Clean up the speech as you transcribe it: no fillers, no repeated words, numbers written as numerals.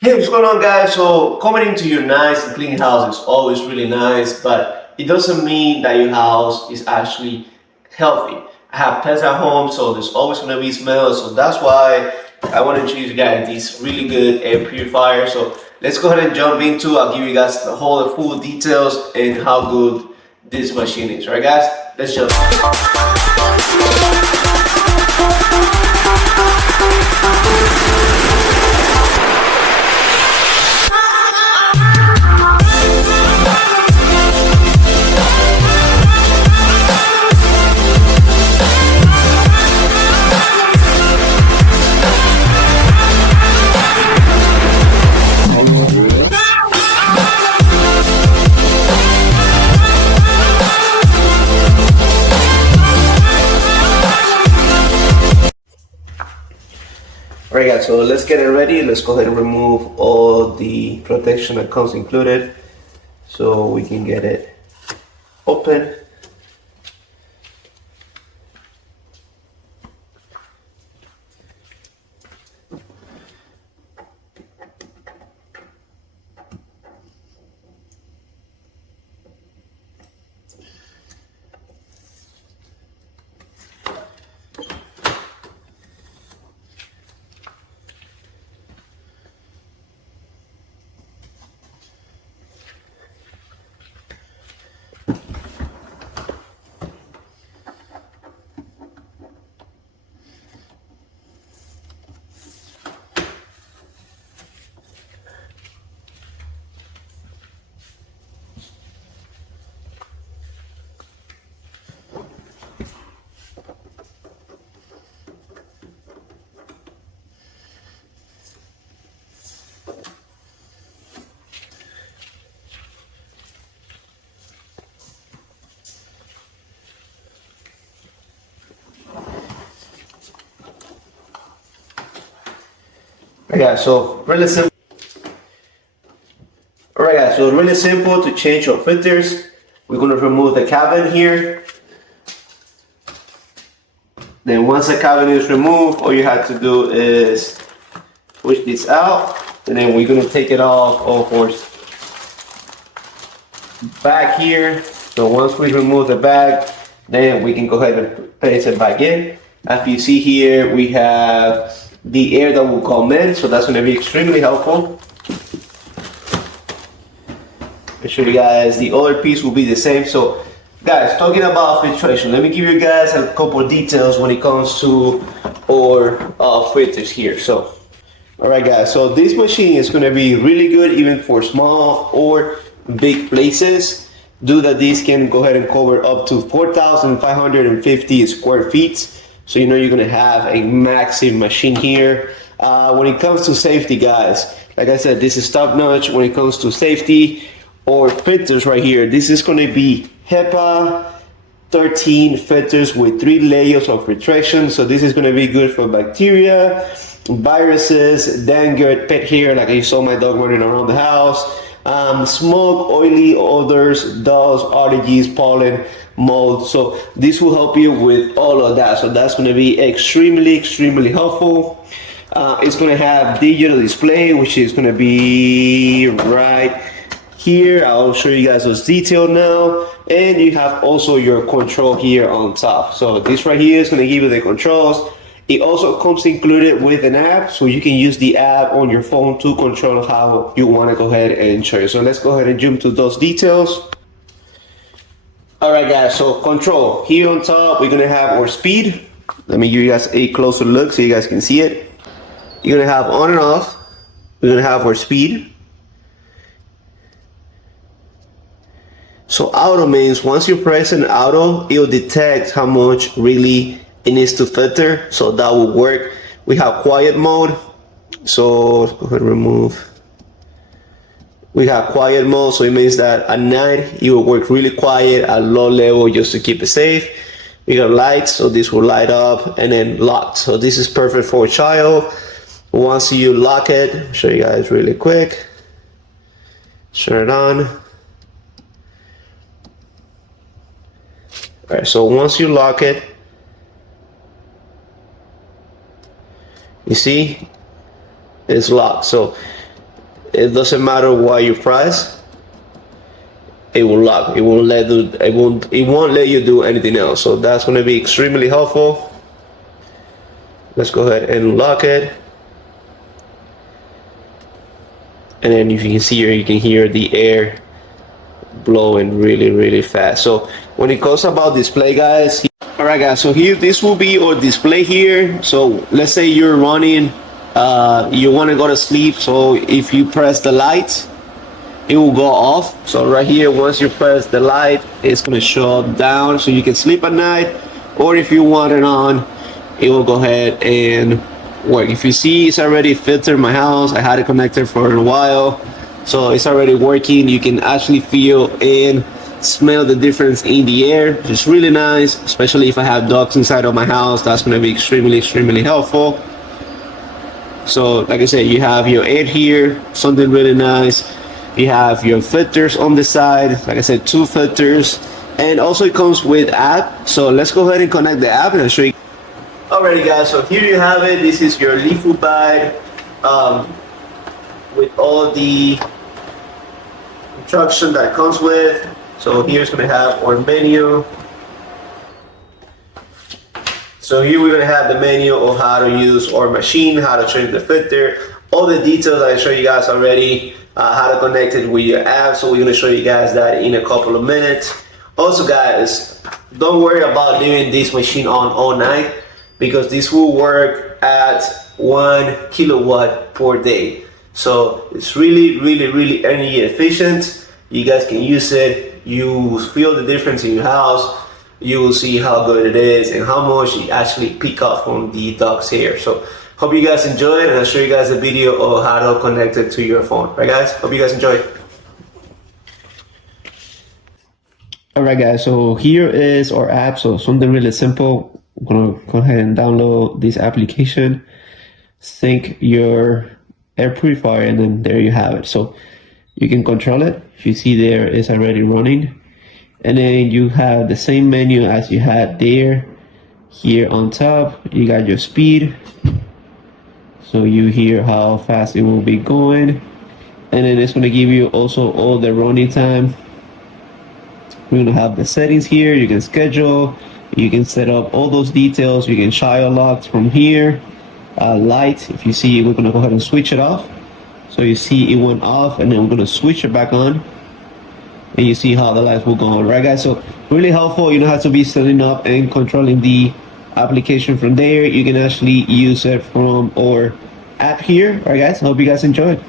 Hey, what's going on, guys? So coming into your nice and clean house is always really nice, but it doesn't mean that your house is actually healthy. I have pets at home, so there's always going to be smells. So that's why I want to introduce you guys this really good air purifier. So let's go ahead and jump into. I'll give you guys the full details and how good this machine is. All right, guys? Let's jump. Alright guys, so let's get it ready. Let's go ahead and remove all the protection that comes included so we can get it open. Alright guys, so really simple. Alright guys, so really simple to change your filters. We're going to remove the cabin here. Then once the cabin is removed, all you have to do is push this out, and then we're going to take it off, of course, back here. So once we remove the bag, then we can go ahead and place it back in. As you see here, we have the air that will come in, so that's going to be extremely helpful. I'll show you guys the other piece will be the same. So guys, talking about filtration, let me give you guys a couple of details when it comes to our filters here. So alright guys, so this machine is going to be really good even for small or big places. Due that this can go ahead and cover up to 4,550 square feet. So you know you're gonna have a massive machine here. When it comes to safety, guys, like I said, this is top notch when it comes to safety or filters right here. This is gonna be HEPA 13 filters with 3 layers of filtration. So this is gonna be good for bacteria, viruses, dengue, pet hair, like I saw my dog running around the house, smoke, oily odors, dust, allergies, pollen, mold. So this will help you with all of that. So that's going to be extremely helpful. It's going to have digital display, which is going to be right here. I'll show you guys those details now. And you have also your control here on top. So this right here is going to give you the controls. It also comes included with an app, so you can use the app on your phone to control how you want to go ahead and show you. So let's go ahead and jump to those details. Alright guys, so control. Here on top, we're going to have our speed. Let me give you guys a closer look so you guys can see it. You're going to have on and off. We're going to have our speed. So auto means once you press an auto, it'll detect how much really it needs to filter, so that will work. We have quiet mode, so let's go ahead and remove. We have quiet mode, so it means that at night it will work really quiet at low level just to keep it safe. We got lights, so this will light up, and then locked. So this is perfect for a child. Once you lock it, I'll show you guys really quick. Turn it on. All right, so once you lock it, you see, it's locked. So it doesn't matter what you press, it will lock. It won't let you do anything else. So that's going to be extremely helpful. Let's go ahead and lock it. And then if you can see here, you can hear the air blowing really fast. So when it goes about display, guys, alright guys, so here this will be our display here. So let's say you're running, you want to go to sleep, so if you press the light, it will go off. So right here, once you press the light, it's going to show up down so you can sleep at night. Or if you want it on, it will go ahead and work. If you see, it's already filtered my house. I had it connected for a while, so it's already working. You can actually feel and smell the difference in the air, which is really nice, especially if I have dogs inside of my house. That's going to be extremely helpful. So like I said, you have your air here, something really nice. You have your filters on the side, like I said, 2 filters, and also it comes with app. So let's go ahead and connect the app and I'll show you. Alrighty guys, so here you have it. This is your Lifubide with all the instruction that comes with. So here's going to have our menu. So here we're going to have the menu of how to use our machine, how to change the filter, all the details that I showed you guys already, how to connect it with your app. So we're going to show you guys that in a couple of minutes. Also guys, don't worry about leaving this machine on all night, because this will work at 1 kilowatt per day. So it's really energy efficient. You guys can use it. You feel the difference in your house. You will see how good it is and how much you actually pick up from the dog's hair. So hope you guys enjoy it, and I'll show you guys a video of how to connect it to your phone. Right guys, hope you guys enjoy. Alright guys, so here is our app. So something really simple. I'm gonna go ahead and download this application, sync your air purifier, and then there you have it. So you can control it. If you see there, it's already running. And then you have the same menu as you had there. Here on top, you got your speed. So you hear how fast it will be going. And then it's gonna give you also all the running time. We're gonna have the settings here. You can schedule. You can set up all those details. You can child lock from here. Light, if you see, we're gonna go ahead and switch it off. So you see it went off, and then we're gonna switch it back on. And you see how the lights will go on, right guys? So really helpful. You don't have to be setting up and controlling the application from there. You can actually use it from our app here. All right guys, I hope you guys enjoyed.